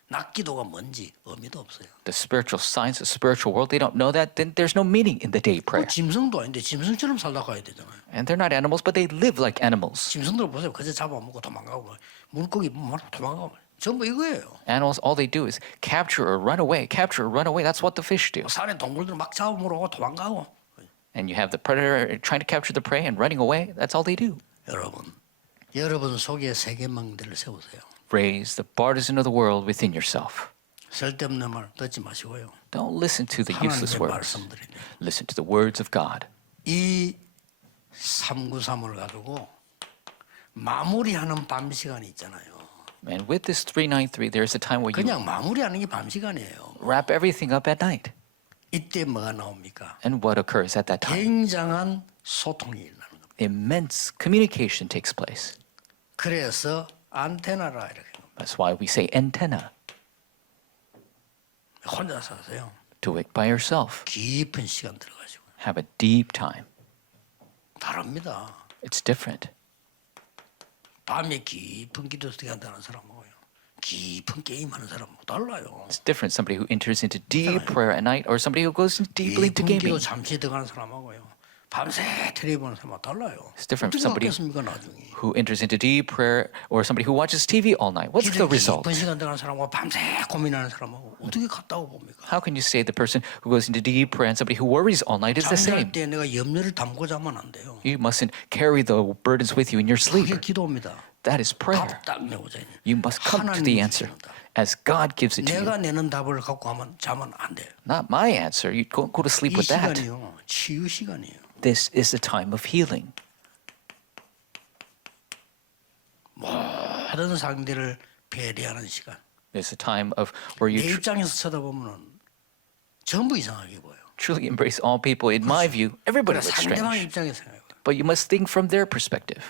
낮기도가 뭔지 의미도 없어요. The spiritual science, the spiritual world, they don't know that, then there's no meaning in the day 그 prayer. 짐승도 아닌데 짐승처럼 살다 가야 되잖아요. And they're not animals, but they live like animals. 짐승들 보세요. 그저 잡아먹고 도망가고 물고기 도망가고 전부 이거예요. Animals, all they do is capture or run away, capture or run away. That's what the fish do. 산에 동물들 막 잡아먹으러 도망가고. And you have the predator trying to capture the prey and running away. That's all they do. 여러분 속에 세계망대를 세우세요. Raise the partisan of the world within yourself. 쓸데없는 말 듣지 마시고요. Don't listen to the useless 하나님의 words. 말씀들이네. Listen to the words of God. 이 393을 가지고 마무리하는 밤 시간이 있잖아요. And with this 393, there's a time where you 그냥 마무리하는 게 밤 시간이에요. wrap everything up at night. 이때 뭐가 나옵니까? And what occurs at that time? 굉장한 소통이 일어나는 겁니다. Immense communication takes place. 그래서 안테나라 이렇게 That's why we say antenna. 혼자 사세요. Do it by yourself. 깊은 시간 들어가시고 Have a deep time. 다릅니다. It's different. 밤에 깊은 기도 시간 하는 사람하고요. 깊은 게임하는 사람하고 달라요. It's different. Somebody who enters into deep prayer at night or somebody who goes deeply into 깊은 기도 gaming. 잠시 들어가는 사람하고요. 밤새 텔레비 보는 사람하고 달라요. It's different from 어떻게 somebody 받겠습니까 나중에? who enters into deep prayer or somebody who watches TV all night. What's the result? 깊은 시간 들어가는 사람하고 밤새 고민하는 사람하고 어떻게 같다고 봅니까? How can you say the person who goes into deep prayer and somebody who worries all night is the 잠잘 same? 때 내가 염려를 담고 자면 안 돼요. You mustn't carry the burdens with you in your sleep. 그게 기도입니다. That is prayer. 답딱 내오자. You must come to the answer as God gives it to you. 내가 내는 답을 갖고 하면 자면 안 돼요. Not my answer. You go to sleep 이 with that. 시간이요. 치유 시간이에요. This is the time of healing. 모든 상대를 배려하는 시간. It's a time of where 내 you 입장에서 쳐다보면 전부 이상하게 보여. truly embrace all people. In my view, everybody 그러나 looks 상대방 strange. 입장에서 생각해요. But you must think from their perspective.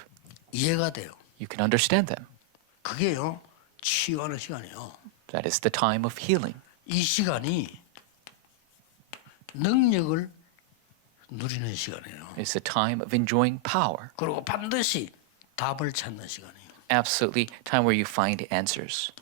이해가 돼요. You can understand them. 그게요 치유하는 시간이에요. That is the time of healing. 이 시간이 능력을 누리는 시간이에요. It's a time of enjoying power. 그리고 반드시 답을 찾는 시간이에요. Absolutely time where you find answers.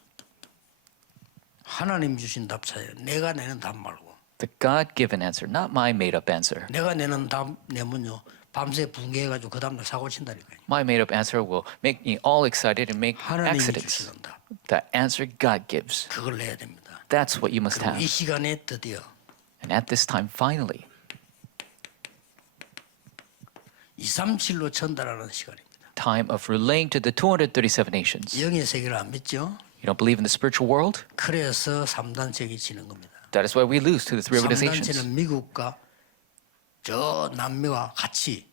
하나님 주신 답 찾아요. 내가 내는 답 말고. The God-given answer, not my made-up answer. 내가 내는 답 내면요. 밤새 붕괴해가지고 그 다음날 사고 친다니까요. My made-up answer will make me all excited and make 하나님이 accidents. 주시는 답. The answer God gives. 그걸 내야 됩니다. That's what you must 그리고 have. 이 시간에 드디어 And at this time, finally, 237로 전달하는 시간입니다. time of relaying to the 237 nations. 영의 세계를 안 믿죠? You don't believe in the spiritual world? 그래서 3단체가 지는 겁니다. That is why we lose to the three organizations. 3단체는 미국과 저 남미와 같이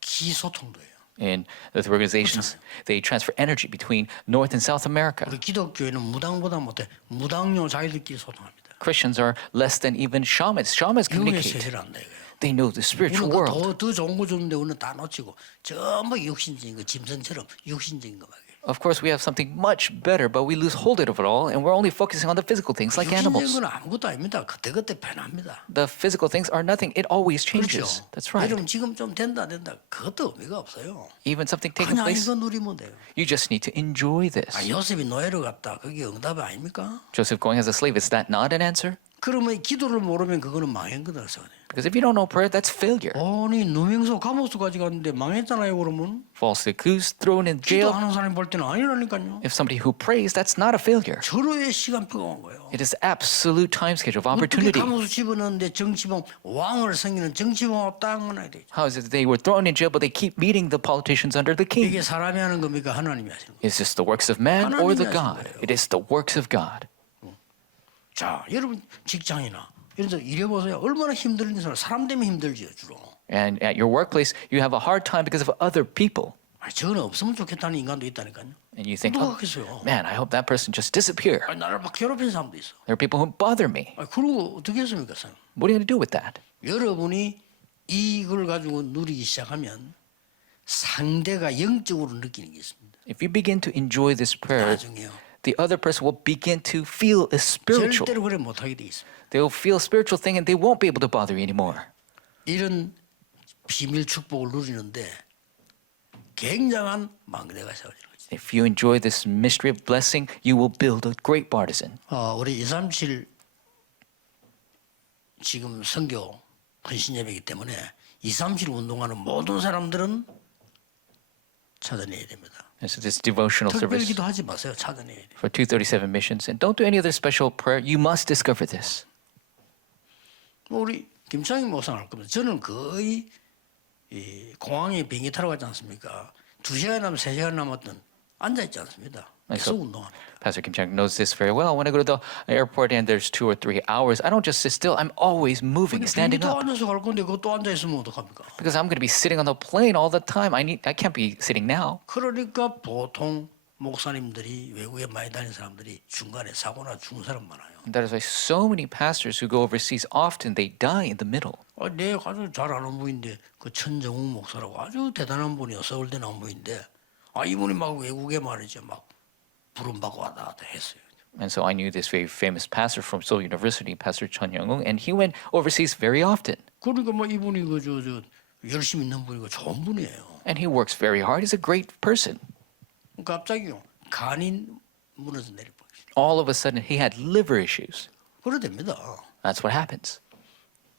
기소통도예요. In the three organizations, they transfer energy between North and South America. 우리 기독교회는 무당보다 못해 무당료 자기들끼리 소통합니다. Christians are less than even shamans. Shamans 영의 communicate. 세계를 안다 이거예요. They know the spiritual world. 더 좋은 거 줬는데 우리는 다 놓치고 전부 육신적인 거 짐승처럼 육신적인 거만. Of course, we have something much better, but we lose hold of it all, and we're only focusing on the physical things like 육신적인 animals. 건 아무것도 아닙니다. 그때그때 변합니다. The physical things are nothing. It always changes. 그렇죠. That's right. 여러분 지금 좀 된다 그것도 의미가 없어요. Even something taking 그냥 place, 이거 누리면 돼요. you just need to enjoy this. 요셉이 노예로 갔다. 그게 응답이 아닙니까? Joseph going as a slave, is that not an answer? 그러면 기도를 모르면 그거는 망한 거다. Because if you don't know prayer, that's failure. 아니 누명소 감옥수까지 갔는데 망했잖아요. 그러면 False accused, thrown in jail. 기도하는 사람이 볼 때는 아니라니까요. If somebody who prays, that's not a failure. 절호의 시간표가 온 거예요. It is absolute time schedule of 어떻게 opportunity. 감옥수 집어넣는데 정치범 왕을 섬기는 정치범하고 딱 만나야 되죠. How is it that they were thrown in jail, but they keep meeting the politicians under the king? 이게 사람이 하는 겁니까? 하나님이 하시는 거예요. Is this the works of man or the 하나님이 하신 God? 거예요. It is the works of God. 자, 여러분 직장이나 이런 데 일해보세요. 얼마나 힘들는 사람 때문에 힘들지요 주로. And at your workplace, you have a hard time because of other people. 저는 없으면 좋겠다는 인간도 있다니까요. And you think, 누가 oh, 하겠어요? man, I hope that person just disappear. 나를 막 괴롭히는 사람도 있어. There are people who bother me. 그러고 어떻게 했습니까? What are you going to do with that? 여러분이 이걸 가지고 누리기 시작하면 상대가 영적으로 느끼는 게 있습니다. If you begin to enjoy this prayer, 나중에요. the other person will begin to feel a spiritual. 절대로 그래 못하게 돼 있습니다. They will feel a spiritual thing and they won't be able to bother you anymore. 이런 비밀 축복을 누리는데 굉장한 망대가 세워지는 거죠. If you enjoy this mystery of blessing, you will build a great partisan. 우리 237 지금 선교 헌신예배이기 때문에 237 운동하는 모든 사람들은 찾아내야 됩니다. And so this devotional 특별 service 기도하지 마세요. 찾아내야 돼요. for 237 missions. And don't do any other special prayer. You must discover this. 우리 김창희 목사님 할 겁니다. 저는 거의 이 공항에 비행기 타러 가지 않습니까? 2시간 남았 3시간 남았던 앉아있지 않습니다. 계속 운동합니다. Pastor Kim Chang knows this very well. When I go to the airport and there's 2 or 3 hours, I don't just sit still. I'm always moving, standing 비행기 또 up. 앉아서 갈 건데 그거 또 앉아있으면 어떡합니까? Because I'm going to be sitting on the plane all the time. I can't be sitting now. 그러니까 보통 목사님들이 외국에 많이 다니는 사람들이 중간에 사고나 죽은 사람 많아요. And that is why so many pastors who go overseas, often they die in the middle. 내가 아주 잘 아는 분인데 그 천정욱 목사라고 아주 대단한 분이요. 서울대 나온 분인데 이분이 막 외국에 말이죠. 막 부름받고 왔다 갔다 했어요. And so I knew this very famous pastor from Seoul University, Pastor Chun Young-un, and he went overseas very often. 그러니까 뭐 이분이 저 열심히 있는 분이고 좋은 분이에요. And he works very hard. He's a great person. 갑자기요 간이 무너져 내리고 All of a sudden, he had liver issues. 그래 됩니다. That's what happens.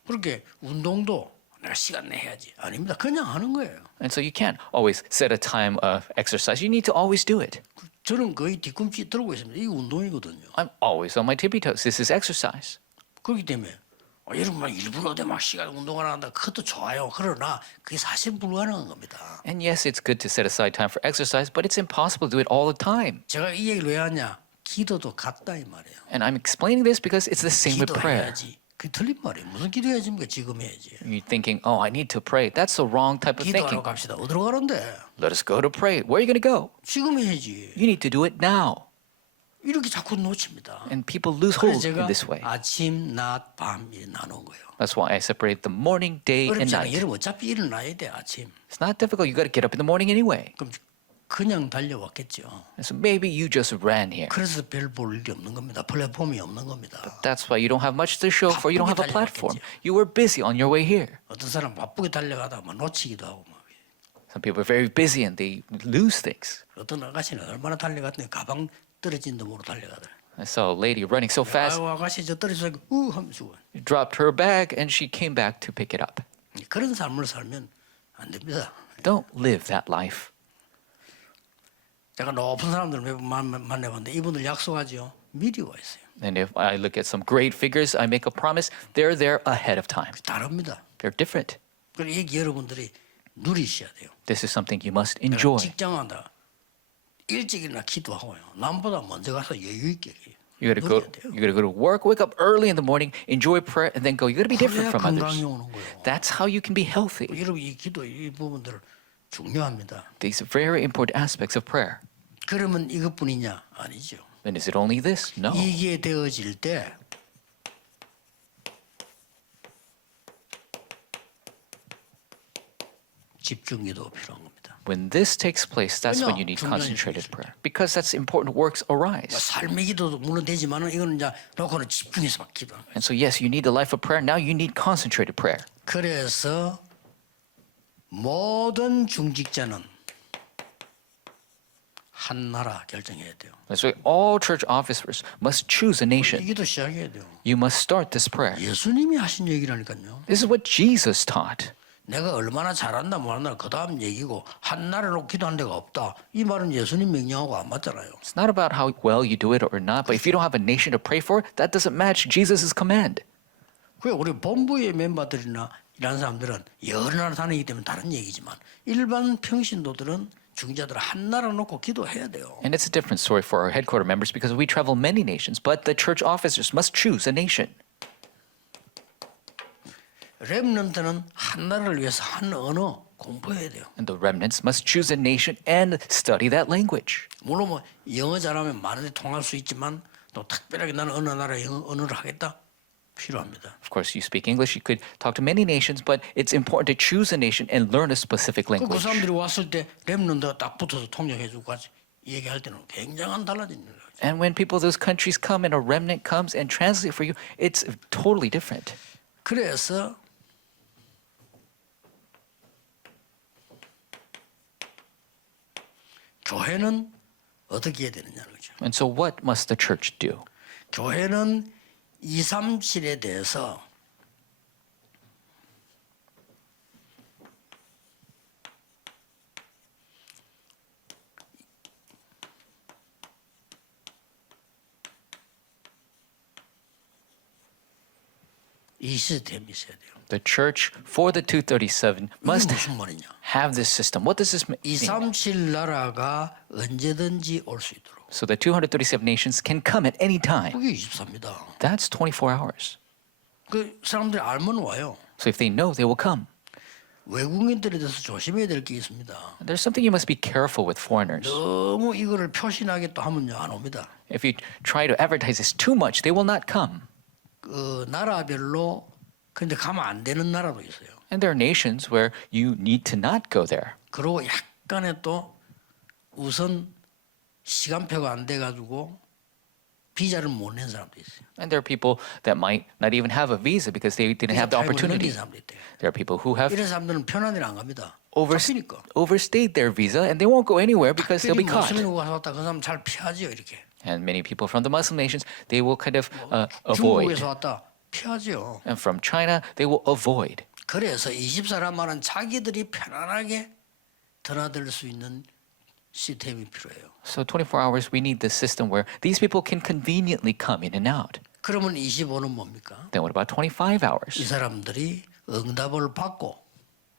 그렇게 운동도 내가 시간 내 해야지 아닙니다. 그냥 하는 거예요. And so you can't always set a time of exercise. You need to always do it. 저는 거의 뒤꿈치 들고 있습니다. 이게 운동이거든요. I'm always on my tippy toes. This is exercise. 그렇기 때문에 여러분 막 일부러 막 시간 운동을 한다. 그것도 좋아요. 그러나 그게 사실 불가능한 겁니다. And yes, it's good to set aside time for exercise, but it's impossible to do it all the time. 제가 이 얘기를 왜 하냐? 기도도 같다 이 말이에요. And I'm explaining this because it's the same with prayer. 기도해야지. 그게 틀린 말이에요. 무슨 기도해야지입니까? 지금 해야지. You're thinking, oh, I need to pray. That's the wrong type of 기도하러 thinking. 갑시다. 어디로 가는데? Let us go to pray. Where are you going to go? 지금 해야지. You need to do it now. 이렇게 자꾸 놓칩니다. And people lose 그래서 hold 제가 in this way. 아침, 낮, 밤 이렇게 나눈 거예요. That's why I separate the morning, day, and 어렵지 않아요. night. 여러분 어차피 일어나야 돼 아침. It's not difficult. You got to get up in the morning anyway. 그럼 그냥 달려왔겠죠. And so maybe you just ran here. 그래서 별 볼 일이 없는 겁니다. 플랫폼이 없는 겁니다. That's why you don't have much to show for. You don't have a platform. You were busy on your way here. 어떤 사람 바쁘게 달려가다 막 놓치기도 하고 막. Some people are very busy and they lose things. 어떤 아가씨는 얼마나 달려갔더니 가방 떨어진도 모르고 달려가더라. I saw a lady running so fast, 아이고 아가씨 저 떨어져서 하면서 dropped her bag, and she came back to pick it up. 그런 삶을 살면 안 됩니다. Don't live that life. 제가 높은 사람들 몇 번 만나봤는데 이분들 약속하죠. 미리 와 있어요. And if I look at some great figures, I make a promise, they're there ahead of time. 다릅니다. They're different. 그래서 이게 여러분들이 누리셔야 돼요. This is something you must enjoy. 직장하다 일찍이나 기도하고요. 남보다 먼저 가서 여유 있게 해요. You gotta go to work, wake up early in the morning, enjoy prayer, and then go. You gotta be different from others. 건강이 오는 거예요. That's how you can be healthy. 여러분 이 기도 이 부분들 중요합니다. These are very important aspects of prayer. 그러면 이것뿐이냐? 아니죠. And is it only this? No. 이게 되어질 때 집중기도 필요한 겁니다. When this takes place, that's when you need concentrated prayer. Because that's important works arise. 삶의 기도도 물론 되지만은 이거는 이제 놓고는 집중해서 막 기도하는 거예요. And so yes, you need the life of prayer. Now you need concentrated prayer. 그래서 모든 중직자는 한 나라 결정해야 돼요. That's why all church officers must choose a nation. 이 기도 시작해야 돼요. You must start this prayer. 예수님이 하신 얘기라니까요. This is what Jesus taught. 내가 얼마나 잘한다 뭐한다 그 다음 얘기고 한 나라로 기도한 데가 없다. 이 말은 예수님 명령하고 안 맞잖아요. It's not about how well you do it or not, but if you don't have a nation to pray for, that doesn't match Jesus' command. 그 우리 본부의 멤버들이나 이런 사람들은 여러 나라 다니기 때문에 다른 얘기지만 일반 평신도들은 중자들 한 나라 놓고 기도해야 돼요. And it's a different story for our headquarter members because we travel many nations, but the church officers must choose a nation. 렘넌트는 한 나라를 위해서 한 언어 공부해야 돼요. And the remnants must choose a nation and study that language. 물론 뭐 영어 잘하면 많은 데 통할 수 있지만 또 특별하게 나는 어느 나라 영어 언어를 하겠다 필요합니다. Of course, you speak English, you could talk to many nations, but it's important to choose a nation and learn a specific 그 language. 사람들이 왔을 때 렘넌트가 딱 붙어서 통역해주고 같이 얘기할 때는 굉장한 달라진 일이에요. And when people of those countries come and a remnant comes and translate for you, it's totally different. 그래서 교회는 어떻게 해야 되느냐는 거죠. And so what must the church do? 교회는 237에 대해서 이 시스템이 있어야 돼요. The church for the 237 must 이게 무슨 말이냐? have this system. What does this mean? 237 나라가 언제든지 올 수 있도록. So the 237 nations can come at any time. 그게 24입니다. That's 24 hours. 그 사람들이 알면 와요. So if they know, they will come. 외국인들에 대해서 조심해야 될 게 있습니다. There's something you must be careful with foreigners. 너무 이거를 표신하게 또 하면요 안 옵니다. If you try to advertise this too much, they will not come. 그 나라별로 근데 가면 안 되는 나라도 있어요. And there are nations where you need to not go there. 그리고 약간의 또 우선 시간표가 안 돼 가지고 비자를 못 낸 사람도 있어요. And there are people that might not even have a visa because they didn't have the opportunity. 사람도 있대요. There are people who have 이런 사람들은 편한 데를 안 갑니다. overs- 잡히니까. overstayed their visa and they won't go anywhere because they'll be caught. 모슬림 왔다 그 사람 잘 피하지요 이렇게. And many people from the Muslim nations, they will kind of 중국에서 avoid. 왔다 피하지요. And from China, they will avoid. 그래서 24라마는 자기들이 편안하게 드나들 수 있는 시스템이 필요해요. So 24 hours, we need this system where these people can conveniently come in and out. 그러면 25는 뭡니까? Then what about 25 이 hours? 사람들이 응답을 받고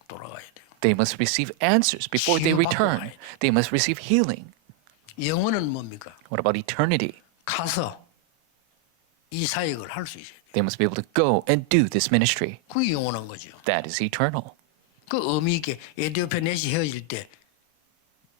돌아가야 돼요. They must receive answers before they 치유받고 return. 와야 돼. They must receive healing. 영혼은 뭡니까? What about eternity? 가서 이 사역을 할 수 있어야 돼요. They must be able to go and do this ministry. 그게 영원한 거죠. That is eternal. 그 의미 있게 에티오피아 넷이 헤어질 때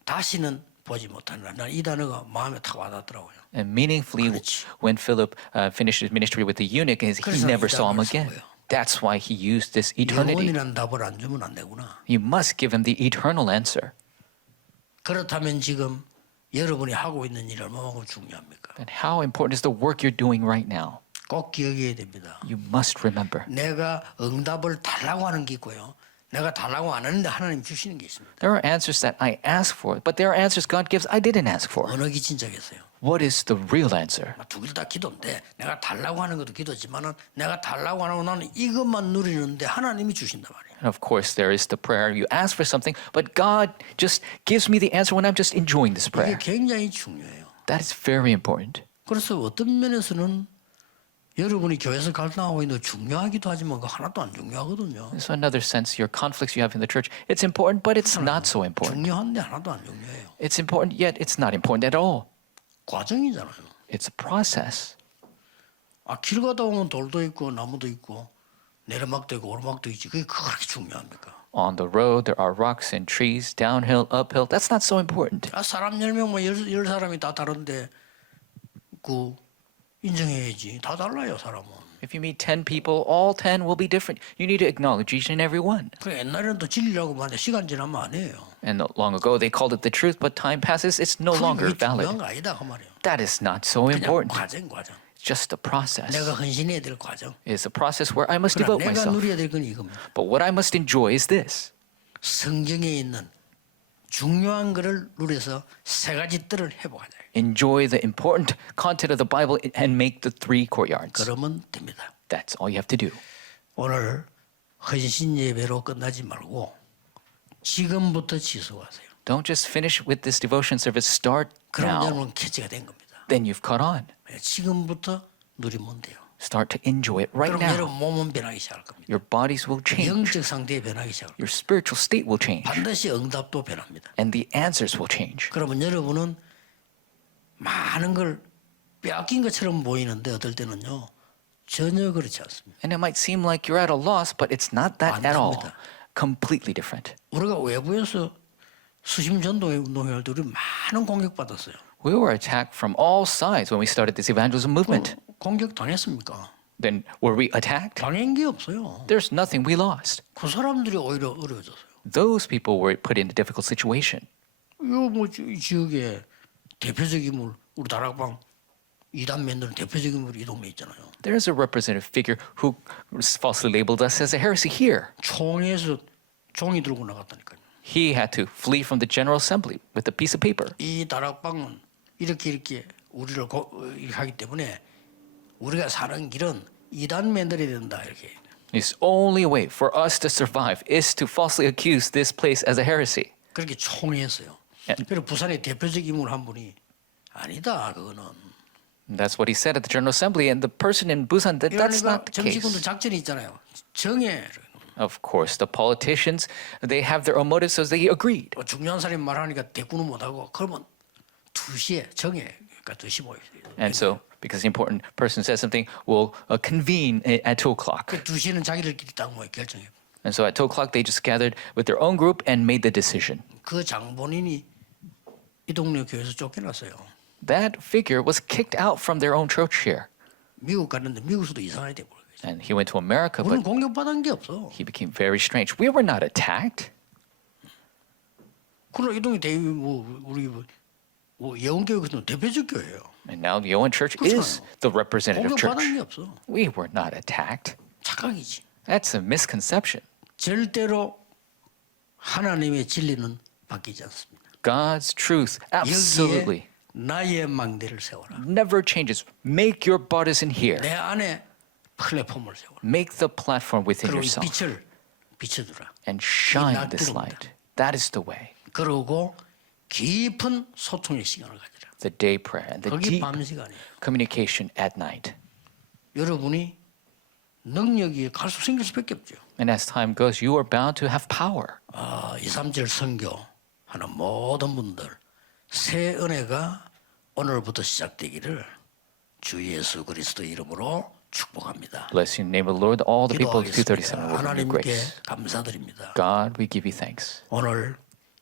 다시는 보지 못한다. 난 이 단어가 마음에 탁 와닿더라고요. And meaningfully, 그렇지. when Philip finished his ministry with the eunuch, he 그래서 never 이 saw him 단어를 쓴 again. 거예요. That's why he used this eternity. 영원이라는 답을 안 주면 안 되구나. You must give him the eternal answer. 그렇다면 지금 여러분이 하고 있는 일이 얼마만큼 중요합니까? And how important is the work you're doing right now? 꼭 기억해야 됩니다. You must remember. 내가 응답을 달라고 하는 게 있고요. 내가 달라고 안 하는데 하나님 주시는 게 있습니다. There are answers that I ask for, but there are answers God gives I didn't ask for. 어느 게 진짜겠어요? What is the real answer? 두 개 다 기도인데 내가 달라고 하는 것도 기도지만은 내가 달라고 안 하고 나는 이것만 누리는데 하나님이 주신단 말이에요. And of course, there is the prayer. You ask for something, but God just gives me the answer when I'm just enjoying this 이게 prayer. 굉장히 중요해요. That is very important. 그래서 어떤 면에서는 여러분이 교회에서 갈등하고 있는 거 중요하기도 하지만 그 하나도 안 중요하거든요. So, in another sense, your conflicts you have in the church, it's important, but it's not so important. 중요한데 하나도 안 중요해요. It's important, yet it's not important at all. 과정이잖아요. It's a process. 길 가다 보면 돌도 있고 나무도 있고 내리막도 있고 오르막도 있지. 그게 그렇게 중요합니까? On the road, there are rocks and trees, downhill, uphill. That's not so important. 사람 10명만 10사람이 다 다른데 그 인정해야지. 다 달라요, 사람은. If you meet 10 people, all 10 will be different. You need to acknowledge each and every one. 그 옛날에는 또 진리라고 말하는데 시간 지나면 안 해요. And long ago, they called it the truth, but time passes, it's no longer 그게 중요한 valid. 거 아니다 그 말이에요. That is not so 그냥 important. 과정. It's just a process. 내가 헌신해야 될 과정. It's a process where I must 그러나 devote 내가 myself. 누려야 될 건 이겁니다. But what I must enjoy is this. 성경에 있는 중요한 것을 누려서 세 가지 뜰을 회복하자. Enjoy the important content of the Bible and make the 3 courtyards. 그러면 됩니다. That's all you have to do. 오늘 헌신 예배로 끝나지 말고 지금부터 지속하세요. Don't just finish with this devotion service. Start 그럼 now. 여러분 캐치가 된 겁니다. Then you've caught on. 지금부터 누리면 돼요. Start to enjoy it right 그럼 now. 여러분 몸은 변하기 시작할 겁니다. Your bodies will change. 영적 상태에 변하기 시작할 겁니다. Your spiritual state will change. 반드시 응답도 변합니다. And the answers will change. 그러면 여러분은 많은 걸 빼앗긴 것처럼 보이는데 어떨 때는요 전혀 그렇지 않습니다. And it might seem like you're at a loss, but it's not that at all. 다릅니다. Completely different. 우리가 외부에서 수심 전도회 운동회할 때 우리 많은 공격받았어요. We were attacked from all sides when we started this evangelism movement. 공격 당했습니까? Then were we attacked? 당한 게 없어요. There's nothing we lost. 그 사람들이 오히려 어려워졌어요. Those people were put in a difficult situation. 이거 지역에 대표적인 인물 우리 다락방 이단 만드는 대표적인 인물이 이 동네 있잖아요. There's a representative figure who falsely labeled us as a heresy here. 총에서 종이 들고 나갔다니까요. He had to flee from the General Assembly with a piece of paper. 이 다락방은 이렇게 우리를 이렇게 하기 때문에 우리가 사는 길은 이단 만들어야 된다 이렇게. His only way for us to survive is to falsely accuse this place as a heresy. 그렇게 총회했어요. 그리고 부산의 대표적 인물 한 분이 아니다 그거는. That's what he said at the General Assembly, and the person in Busan, that's 그러니까 not the case. 정치군도 작전이 있잖아요. 정해. Of course, the politicians, they have their own motives, so they agreed. 중요한 사람이 말하니까 대꾸는 못하고 그러면 2시에 정해. 그러니까 2시 모여. And so, because the important person says something, we'll convene at 2 o'clock. 그 2시는 자기들끼리 딱 모여 결정해. And so at 2 o'clock, they just gathered with their own group and made the decision. 그 장본인이 이 동네 교회에서 쫓겨났어요. That figure was kicked out from their own church here. 미국 갔는데 미국에서도 이상하게 돼 버려요. And he went to America, 우리는 but 공격받은 게 없어. he became very strange. We were not attacked. 그러나 이 동네 우리 예원교회 같은 대표적 교회예요. And now the Owen Church is the representative 공격받은 church. 게 없어. We were not attacked. 착각이지. That's a misconception. 절대로 하나님의 진리는 바뀌지 않습니다. God's truth 여기에 absolutely 나의 망대를 세워라. never changes. Make your partisan here. 내 안에 플랫폼을 세워라. Make the platform within 그리고 이 yourself 빛을 비춰주라. and shine this 놔두는 light. That is the way. 그러고 깊은 소통의 시간을 가지라. The day prayer and the 그게 deep 밤 시간이에요. communication at night. 여러분이 능력이 갈수록 생길 수밖에 없죠. And as time goes, you are bound to have power. 237 선교 하는 모든 분들 새 은혜가 오늘부터 시작되기를 주 예수 그리스도 이름으로 축복합니다. Bless you in the name of the Lord. All the people of 237 기도하겠습니다. will give you 하나님께 grace. 감사드립니다. God, we give you thanks. 오늘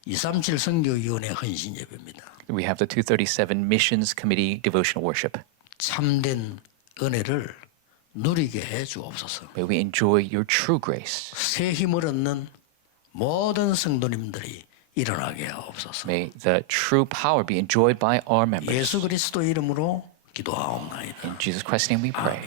237 선교위원회 헌신 예배입니다. We have the 237 Missions Committee devotional worship. 참된 은혜를 누리게 해 주옵소서. May we enjoy your true grace. 새 힘을 얻는 모든 성도님들이 일어나게 하옵소서. May the true power be enjoyed by our members. 예수 그리스도 이름으로 기도하옵나이다. In Jesus Christ's name we pray.